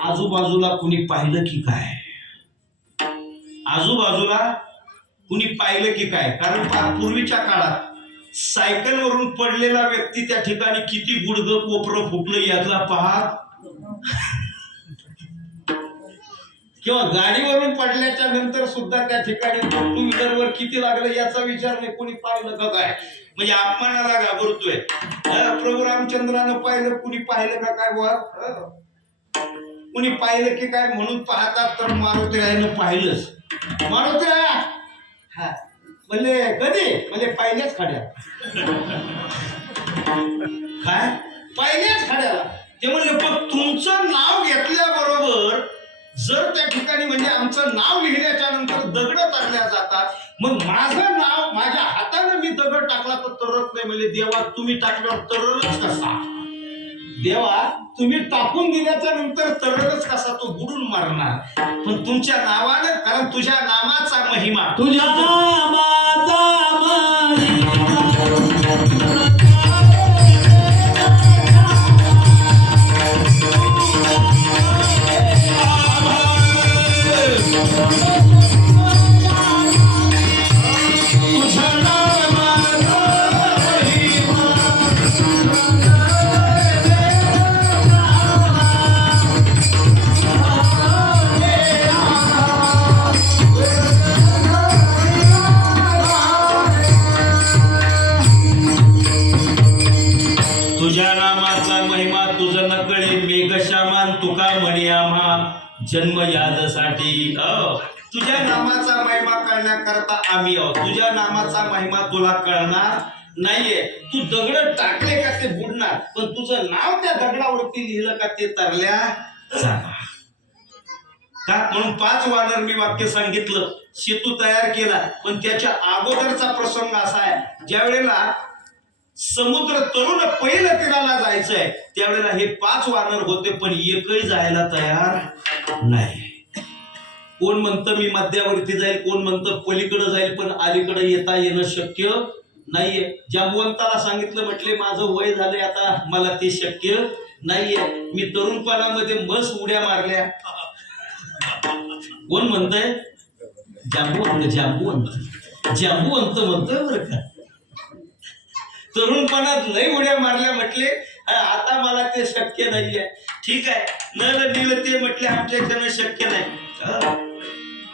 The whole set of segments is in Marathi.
आजूबाजूला कुणी पाहिलं की काय? आजूबाजूला कुणी पाहिलं की काय? कारण पूर्वीच्या काळात सायकलवरून पडलेला व्यक्ती त्या ठिकाणी किती गुडघं कोपरं फुटलं याचा पाहत, किंवा गाडीवरून पडल्याच्या नंतर सुद्धा त्या ठिकाणी टू व्हीलरवर किती लागलं याचा विचार नाही, कोणी पाहिलं का काय? म्हणजे अपमानाला घाबरतोय. प्रभू रामचंद्रानं पाहिलं, कुणी पाहिलं का काय? वर कुणी पाहिलं की काय म्हणून पाहतात. तर मारुतीरायानं पाहिलंच. मारुतीराया हा म्हणजे कधी म्हणजे पहिल्याच खड्या काय पहिल्याच खड्याला ते म्हणले. पण तुमचं नाव घेतल्याबरोबर जर त्या ठिकाणी म्हणजे आमचं नाव लिहिल्याच्या नंतर दगड टाकल्या जातात, मग माझं नाव माझ्या हाताने मी दगड टाकला तर तरत नाही. म्हणजे देवा तुम्ही टाकल्यावर तरच कसा? देवा तुम्ही टाकून दिल्याच्या नंतर तरच कसा तो बुडून मारणार? पण तुमच्या नावानं, कारण तुझ्या नामाचा महिमा, तुझ्या नामाचा तुका म्हणे आम्हा जन्म यादसाठी. तुझ्या नामाचा महिमा करण्याकरता आम्ही आहोत. तुझ्या नामाचा महिमा तुला कळणार नाहीये. तू दगड टाकले का ते बुडणार, पण तुझं नाव त्या दगडावरती लिहिलं का ते तरल्या जाणार का? म्हणून 5 वानर मी वाक्य सांगितलं, सेतू तयार केला. पण त्याच्या अगोदरचा प्रसंग असा आहे, ज्या वेळेला समुद्र तरुण पहिलं तीराला जायचंय त्यावेळेला हे 5 वानर होते, पण एकही जायला तयार नाही. कोण म्हणतं मी मध्यावरती जाईल, कोण म्हणतं पलीकडे जाईल, पण अलीकडे येता येणं शक्य नाहीये. जांबुवंताला सांगितलं, म्हटले माझं वय झालंय आता, मला ते शक्य नाहीये. मी तरुणपणामध्ये मस्त उड्या मारल्या. कोण म्हणतंय? जांबुवंत जांबुवंत जांबुवंत म्हणतोय बरं का. तरुणपणात लय उड्या मारल्या, म्हटले आता मला ते शक्य नाहीये. ठीक आहे, न दिलं ते म्हटले आमच्याच्यानं शक्य नाही.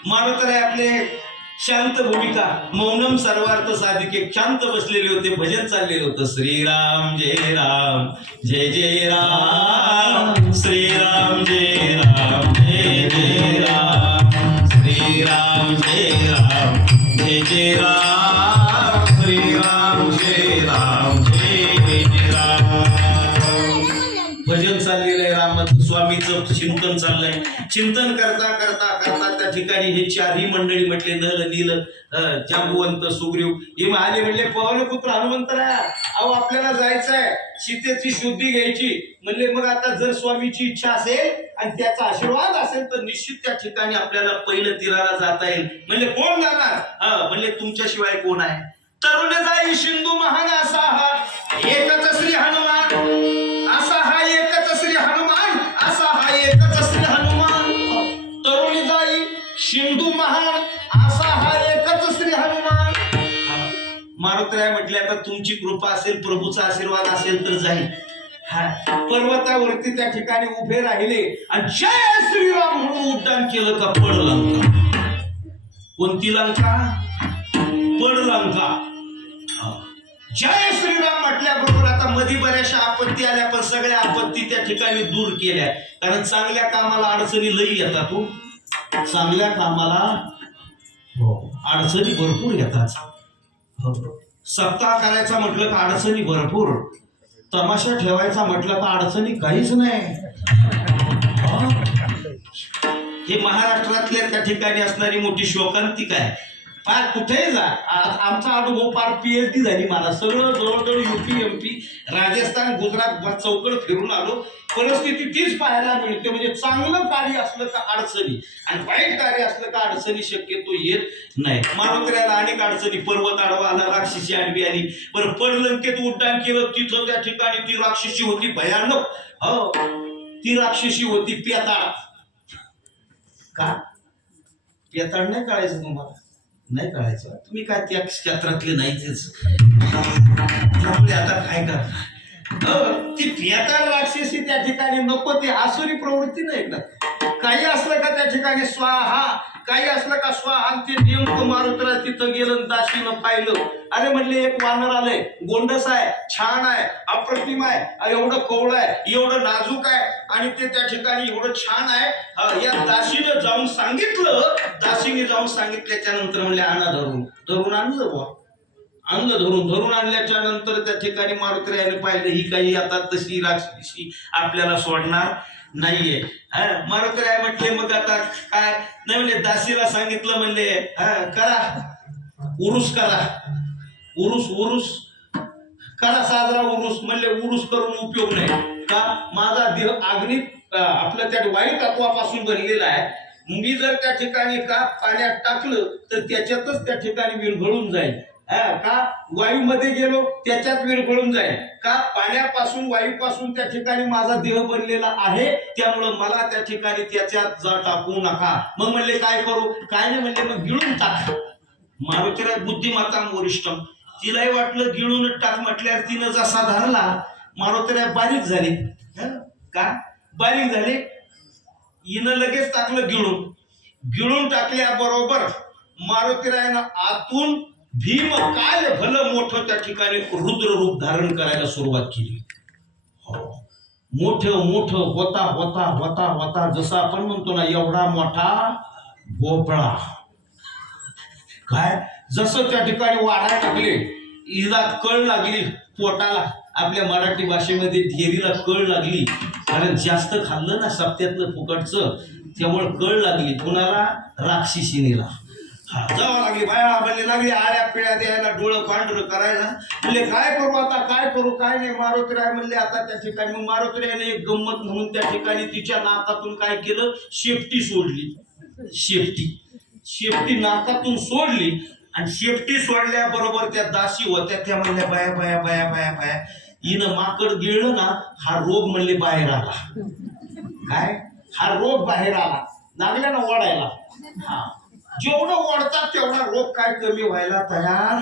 मारुतीराय आपले शांत भूमिका, मौनम सर्वार्थ साधिके, शांत बसलेले होते. भजन चाललेलं होतं. श्रीराम जय राम जय जय राम, श्रीराम जय राम जय जय राम, श्रीराम जय राम जय जय राम, श्रीराम जय राम जय जय राम. भजन चाललेलं आहे, रामाचं स्वामीचं चिंतन चाललंय. चिंतन करता करता करता त्या ठिकाणी हे 4ही मंडळी म्हटले, नल नील जांबुवंत सुग्रीव हे आले. म्हणले पवनपुत्र हनुमंतराया, अहो आपल्याला जायचंय, सीतेची शुद्धी घ्यायची. म्हणले मग आता जर स्वामीची इच्छा असेल आणि त्याचा आशीर्वाद असेल तर निश्चित त्या ठिकाणी आपल्याला पहिलं तीराला जाता येईल. म्हणजे कोण जाणार? म्हणले तुमच्याशिवाय कोण आहे? तरुण जाई सिंधू महान असा हा एकच श्री हनुमान, असा हा एकच श्री हनुमान, असा हा एकच श्री हनुमान. तरुण जाई सिंधू महान, असा हा एकच श्री हनुमान. मारुतीराय म्हटले आता तुमची कृपा असेल, प्रभूचा आशीर्वाद असेल तर जाईल. पर्वतावरती त्या ठिकाणी उभे राहिले आणि जय श्रीराम म्हणून उड्डाण केलं का पड लंका. कोणती लंका? पड लंका. जय श्रीराम म्हटल्याबरोबर आता मध्ये बऱ्याचशा आपत्ती आल्या, पण सगळ्या आपत्ती त्या ठिकाणी दूर केल्या. कारण चांगल्या कामाला अडचणी लई येतात. चांगल्या कामाला अडचणी भरपूर येतात. सप्ताह करायचा म्हटलं तर अडचणी भरपूर, तमाशा ठेवायचा म्हटलं तर अडचणी काहीच नाही. हे महाराष्ट्रातल्या त्या ठिकाणी असणारी मोठी शोकांतिक आहे. फार कुठेही जा, आमचा अनुभव फार PhD झाली मला. सगळं जवळजवळ UP MP राजस्थान गुजरात चौकड फिरून आलो. परिस्थिती तीच पाहायला मिळते. म्हणजे चांगलं कार्य असलं का अडचणी आणि वाईट कार्य असलं का अडचणी शक्यतो येत नाही. मारुतीरायाला अनेक अडचणी, पर्वत आडवा आला, राक्षसी आडवी आली. बरं पड लंकेत उड्डाण केलं, तिथं त्या ठिकाणी ती राक्षसी होती भयानक. ती राक्षसी होती पेताळ. का पेताळ नाही कळायचं तुम्हाला? नाही कळायचं, तुम्ही काय त्या क्षेत्रातले नाहीच. आता काय करणार? ती पेताळ राक्षसी त्या ठिकाणी नको, ती आसुरी प्रवृत्ती नाही ना. काही असलं का त्या ठिकाणी स्वाहा, काही असलं का स्वाहा. ते नेमकं मारुतीला तिथं गेलं, दासीनं पाहिलं. अरे म्हणले एक वानर आलंय, गोंडस आहे, छान आहे, अप्रतिम आहे, एवढं कवळ आहे, एवढं नाजूक आहे, आणि ते त्या ठिकाणी एवढं छान आहे. या दासीनं जाऊन सांगितलं, दासीने जाऊन सांगितल्याच्या नंतर म्हणले आणा धरून. धरून आणलं बुवा, आणलं धरून आणल्याच्या नंतर त्या ठिकाणी मारुतीरायाने पाहिलं ही काही आता तशी राक्षसी आपल्याला सोडणार नाहीये. मारुतीराय म्हटले मग आता काय नाही, म्हणले दासीला सांगितलं, म्हणले करा उरुस, करा उरुस करा, साजरा उरुस. म्हणले उरुस करून उपयोग नाही. का? माझा देह अग्नीत आपलं त्या वायू तत्वापासून बनलेला आहे. मी जर त्या ठिकाणी का पाण्यात टाकलं तर त्याच्यातच त्या ठिकाणी विरघळून जाईल. का वायूमध्ये गेलो त्याच्यात विरघळून जाईल. का पाण्यापासून वायूपासून त्या ठिकाणी माझा देह बनलेला आहे, त्यामुळं मला त्या ठिकाणी त्याच्यात जा टाकू नका. मग म्हणले काय करू? काय नाही, म्हणले मग गिळून टाक. मारुतीराय बुद्धिमत्ता वरिष्ठम, तिलाही वाटलं गिळून टाक म्हटल्यावर तिनं जसा धरला, मारुतीराय बारीक झाली. का बारीक झाली? हिनं लगेच टाकलं गिळून टाकल्याबरोबर मारुतीरायानं आतून भीम काय भलं मोठं त्या ठिकाणी रुद्र रूप धारण करायला सुरुवात केली. मोठं होता जसं आपण म्हणतो ना, एवढा मोठा भोपळा. काय जसं त्या ठिकाणी वाढायला लागले, इजात कळ लागली पोटाला, आपल्या मराठी भाषेमध्ये ढेरीला कळ लागली. कारण जास्त खाल्लं ना सप्त्यातलं फुकटचं, त्यामुळे कळ लागली. कुणाला? राक्षसीनीला. जावं लागली, बाया बनली लागली, आळ्या पिळ्या द्यायला, डोळं पांढरं करायला. म्हणले काय करू आता, काय करू? काय नाही. मारुतीराय म्हणले आता त्या ठिकाणी. मग मारुतीरायाने एक गंमत म्हणून त्या ठिकाणी तिच्या नाकातून काय केलं? शेपटी सोडली. शेपटी नाकातून सोडली, आणि शेपटी सोडल्याबरोबर त्या दासी होत्या त्या म्हणल्या बाया हिनं माकड गिळलं ना, हा रोग म्हणले बाहेर आला. काय? हा रोग बाहेर आला. लागल्या ना ओढायला. जेवढं ओढतात तेवढा रोग काय कमी व्हायला तयार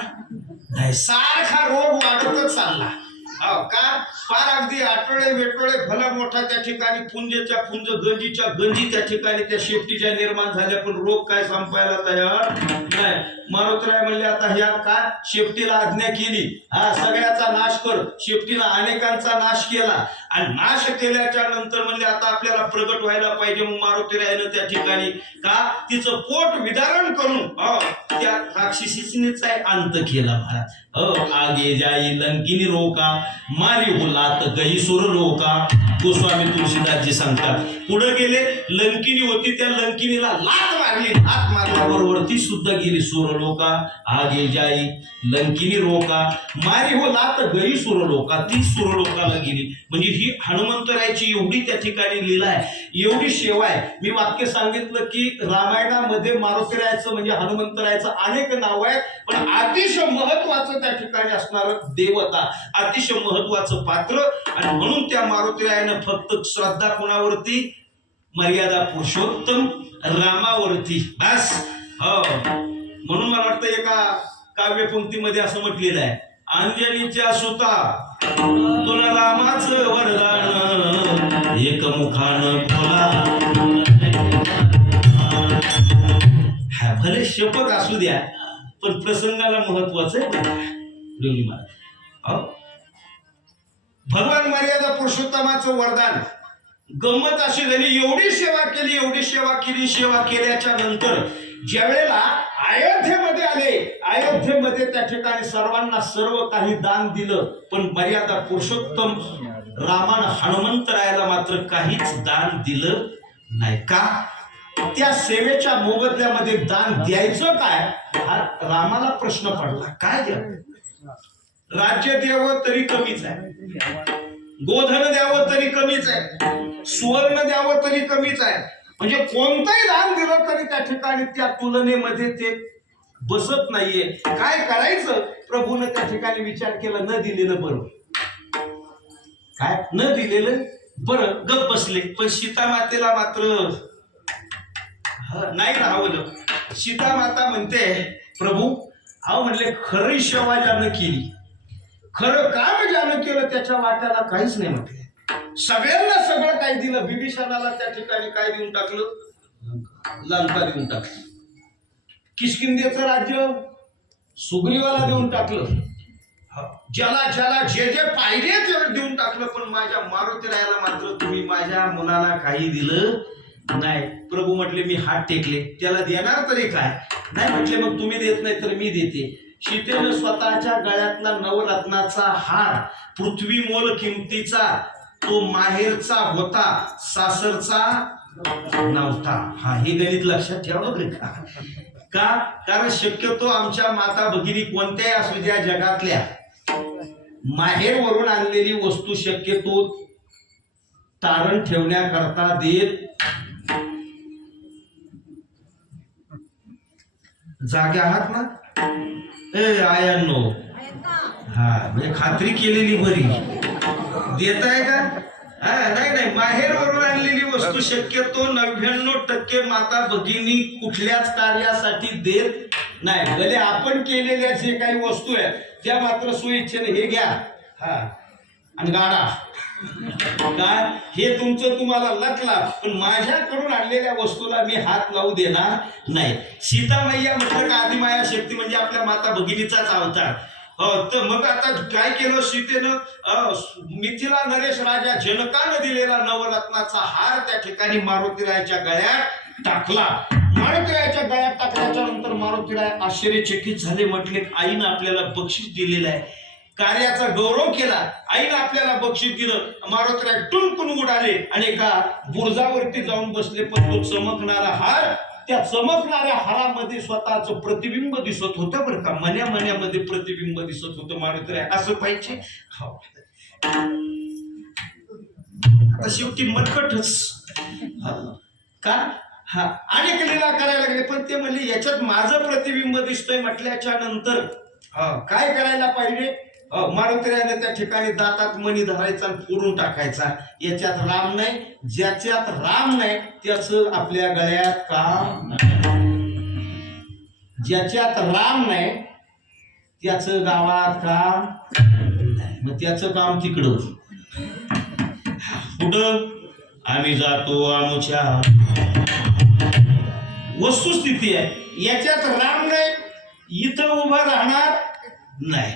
नाही. सारखा रोग वाढतच चालला. का फार अगदी आठवडे वेटोळे भला मोठा त्या ठिकाणी पुंजेच्या पुंज गंजीच्या गंजी त्या ठिकाणी त्या शेपटीच्या निर्माण झाल्या, पण रोग काय संपायला तयार नाही. मारुतीराय म्हणले आता ह्या काय शेपटीला आज्ञा केली, सगळ्याचा नाश कर. शेपटीला अनेकांचा नाश केला, आणि नाश केल्याच्या नंतर म्हणले आता आपल्याला प्रगट व्हायला पाहिजे. मग मारुतीरायानं त्या ठिकाणी का तिचं पोट विदारण करून त्या राक्षसीनेच अंत केला. महाराज आगे जाई लंकिनी रोका, मारी हुलात गई सुर लोका. गोस्वामी तुळशीदासजी सांगतात, पुढे गेले, लंकिनी होती, त्या लंकिनीला लात मारली. लात मारल्याबरोबर ती सुद्धा गेली सुरलोका. आगे जाई लंकिनी रोका, मारी हो लात गई सुरलोका. ती सुरलोकाला गेली. म्हणजे ही हनुमंतरायाची एवढी त्या ठिकाणी लीला आहे, एवढी सेवा आहे. मी वाक्य सांगितलं की रामायणामध्ये मारुतीरायाचं म्हणजे हनुमंतरायाचं अनेक नाव आहेत, पण अतिशय महत्वाचं त्या ठिकाणी असणारं देवता, अतिशय महत्वाचं पात्र. आणि म्हणून त्या मारुतीरायानं फक्त श्रद्धा कोणावरती? मर्यादा पुरुषोत्तम रामावरती. बस. म्हणून मला वाटतं एका काव्यपंक्तीमध्ये असं म्हटलेलं आहे, अंजनीच्या सुता तुला रामाचं वरदान, एक मुखानं बोला. भले शपथ असू द्या, पण प्रसंगाला महत्वाचं आहे. भगवान मर्यादा पुरुषोत्तमाचं वरदान. गंमत अशी झाली, एवढी सेवा केल्याच्या नंतर ज्या वेळेला अयोध्येमध्ये आले, अयोध्येमध्ये त्या ठिकाणी सर्वांना सर्व काही दान दिलं, पण मर्यादा पुरुषोत्तम रामानं हनुमंतरायाला मात्र काहीच दान दिलं नाही. का? त्या सेवेच्या मोबदल्यामध्ये दान द्यायचं काय, हा रामाला प्रश्न पडला. काय द्यावं? राज्य द्यावं तरी कमीच आहे, गोधन द्यावं तरी कमीच आहे, सुवर्ण द्यावं तरी कमीच आहे. म्हणजे कोणतंही दान दिलं तरी त्या ठिकाणी त्या तुलनेमध्ये ते बसत नाहीये. काय करायचं? प्रभूने त्या ठिकाणी विचार केला, न दिलेलं बरोबर. काय? न दिलेलं बरं गप बसले. पण सीता मातेला मात्र नाही राहवलं. सीता माता म्हणते प्रभू अहो म्हणले खरी सेवा ज्यानं केली, खरं काम ज्यानं केलं त्याच्या वाट्याला काहीच नाही म्हटले. सगळ्यांना सगळं काही दिलं. बिभीषणाला त्या ठिकाणी काय देऊन टाकलं? लंका देऊन टाकली. किष्किंधेचं राज्य सुग्रीवाला देऊन टाकलं. ज्याला ज्याला जे जे पाहिजे ते देऊन टाकलं. पण माझ्या मारुतीरायाला मात्र तुम्ही माझ्या मुलाला काही दिलं नाही. प्रभू म्हटले मी हात टेकले, त्याला देणार तरी काय? नाही म्हटले मग तुम्ही देत नाही तर मी देते. सीतेनं स्वतःच्या गळ्यातला नवरत्नाचा हार पृथ्वी मोल किमतीचा तो माहेरचा होता, सासरचा नव्हता. हा हे गणित लक्षात ठेवा बरं का? कारण शक्यतो आमच्या माता भगिनी कोणत्याही असू द्या जगातल्या माहेर वरून आणलेली वस्तू शक्यतो तारण ठेवण्याकरता देत. जागे आहात ना? ए आयांनो, हा म्हणजे खात्री केलेली बरी. देत आहे का? नाही नाही, माहेर वरून आणलेली वस्तू शक्यतो 99% माता भगिनी कुठल्याच कार्यासाठी देत नाही. भले आपण केलेल्या जे काही वस्तू आहेत त्या मात्र स्वेच्छेने हे घ्या हा आणि गाडा काय हे तुमचं तुम्हाला लकला, पण माझ्याकडून आणलेल्या वस्तूला मी हात लावू देणार नाही. सीता मैया म्हटलं का आदिमाया शक्ती म्हणजे आपल्या माता भगिनीचाच अवतार. तर मग आता काय केलं सीतेनं? मिथिला नरेश राजा जनकानं दिलेला नवरत्नाचा हार त्या ठिकाणी मारुतीरायाच्या गळ्यात टाकला. मारुतीरायाच्या गळ्यात टाकल्याच्या नंतर मारुतीराय आश्चर्यचकित झाले. म्हटले आईनं आपल्याला बक्षीस दिलेलं आहे, कार्याचा गौरव केला, आईनं आपल्याला बक्षीस दिलं. मारुतीराय टुनकून उडाले आणि एका बुरुजावरती जाऊन बसले. पण तो चमकणारा हार, त्या चमकणाऱ्या हारामध्ये स्वतःच प्रतिबिंब दिसत होतं बरं का. मन्यामध्ये प्रतिबिंब दिसत होतं. मारुतीराय असं पाहिजे आता शेवटी मनकटच का हा अनेक लीला करायला लागले. पण ते म्हणले याच्यात माझं प्रतिबिंब दिसतंय म्हटल्याच्या नंतर काय करायला पाहिजे? मारुतीरायाने त्या ठिकाणी दातात मणी धरायचा आणि फोडून टाकायचा. याच्यात राम नाही, ज्याच्यात राम नाही त्याच आपल्या गळ्यात काम नाही. ज्याच्यात राम नाही त्याच गावात काम नाही. मग त्याचं काम तिकडं कुठं? आम्ही जातो आमुच्या वस्तुस्थिती आहे. याच्यात राम नाही, इथं उभा राहणार नाही.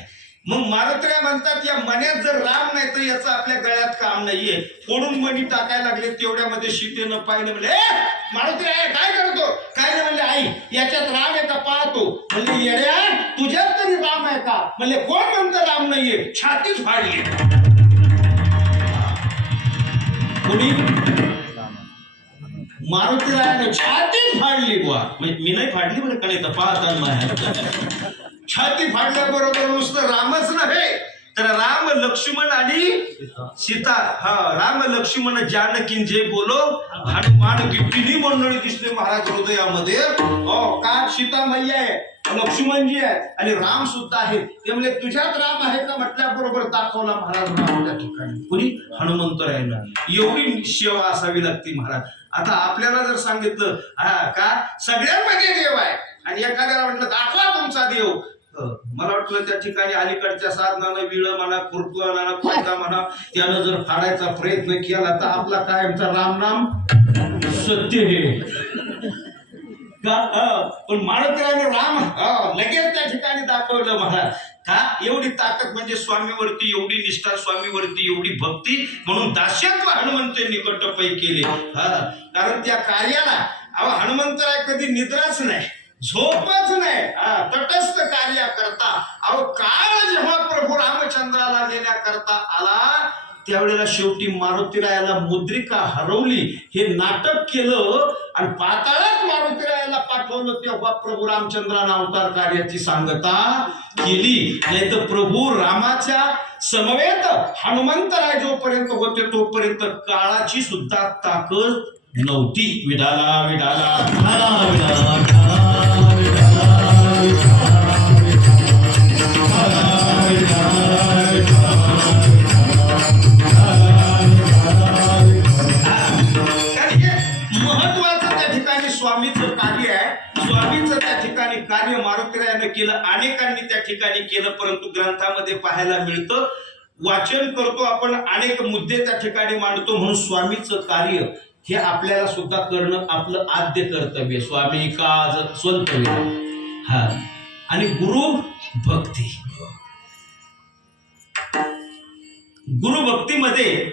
मग मारुतीराय म्हणतात या मण्यात जर राम नाही तर याचं आपल्या गळ्यात काम नाहीये. फोडून मणी टाकायला लागले. तेवढ्यामध्ये सीतेनं पाहिलं. म्हणले मारुतीराय काय करतो? काय नाही म्हणले आई याच्यात राम आहे का पाहतो. म्हणले येड्या तुझ्यात तरी राम आहे का? म्हणले कोण म्हणतं राम नाहीये? छातीच फाडली. कोणी? मारुतीरायाने छातीच फाडली. बुवा मी नाही फाडली बरं का, नाही तर पाहता छाती फाडल्याबरोबर नुसतं रामच नव्हे तर राम लक्ष्मण आणि सीता. राम लक्ष्मण जानकी जे बोलो हनुमान की तिन्ही मंडळी दिसले महाराज हृदयामध्ये. का सीता मैया आहे, लक्ष्मणजी आहे आणि राम सुद्धा आहे. ते म्हणजे तुझ्यात राम आहे का म्हटल्याबरोबर दाखवला महाराज राम त्या ठिकाणी. कुणी? हनुमंतरायाला. एवढी सेवा असावी लागते महाराज. आता आपल्याला जर सांगितलं का सगळ्यांमध्ये देव आहे आणि एखाद्याला म्हटलं दाखवा तुमचा देव, मला वाटलं त्या ठिकाणी अलीकडच्या साधनानं विळ म्हणा, खुरपं म्हणा, फायदा म्हणा, त्यानं जर फाडायचा प्रयत्न केला तर आपला कायमचा राम सत्य हे पण मारुतीरायाने राम लगेच त्या ठिकाणी दाखवलं महाराज. का एवढी ताकद म्हणजे स्वामीवरती एवढी निष्ठा, स्वामीवरती एवढी भक्ती, म्हणून दास्यत्व हनुमंतांनी कटपै केले. कारण त्या कार्याला हनुमंतराय कधी निद्राच नाही, झोपच नाही, तटस्थ कार्य करता. काळ जेव्हा प्रभू रामचंद्राला नेण्याकरता आला त्यावेळेला शेवटी मारुतीरायाला मुद्रिका हरवली, हे नाटक केलं आणि पाताळात मारुतीरायाला पाठवलं. तेव्हा प्रभू रामचंद्राने अवतार कार्याची सांगता केली. नाही तर प्रभू रामाच्या समवेत हनुमंतराय जोपर्यंत होते तोपर्यंत काळाची सुद्धा ताकद नव्हती. विडाला विडाला विडाला विडाला विडाला स्वामीचं कार्य आहे. स्वामीचं त्या ठिकाणी कार्य मारुतीरायानं केलं, अनेकांनी त्या ठिकाणी केलं. परंतु ग्रंथामध्ये पाहायला मिळतं, वाचन करतो आपण, अनेक मुद्दे त्या ठिकाणी मांडतो. म्हणून स्वामीचं कार्य हे आपल्याला सुद्धा करणं आपलं आद्य कर्तव्य. स्वामी काज स्वल्प विराम. हा, आणि गुरु भक्ती. गुरु भक्तीमध्ये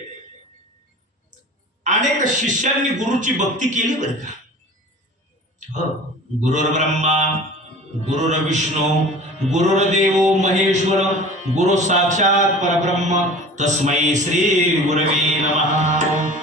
अनेक शिष्यांनी गुरुची भक्ती केली बरं का. हो, गुरुर् ब्रह्मा गुरुर्विष्णू गुरुर्देव महेश्वर गुरु साक्षात परब्रह्म तस्मै श्री गुरवे नमः.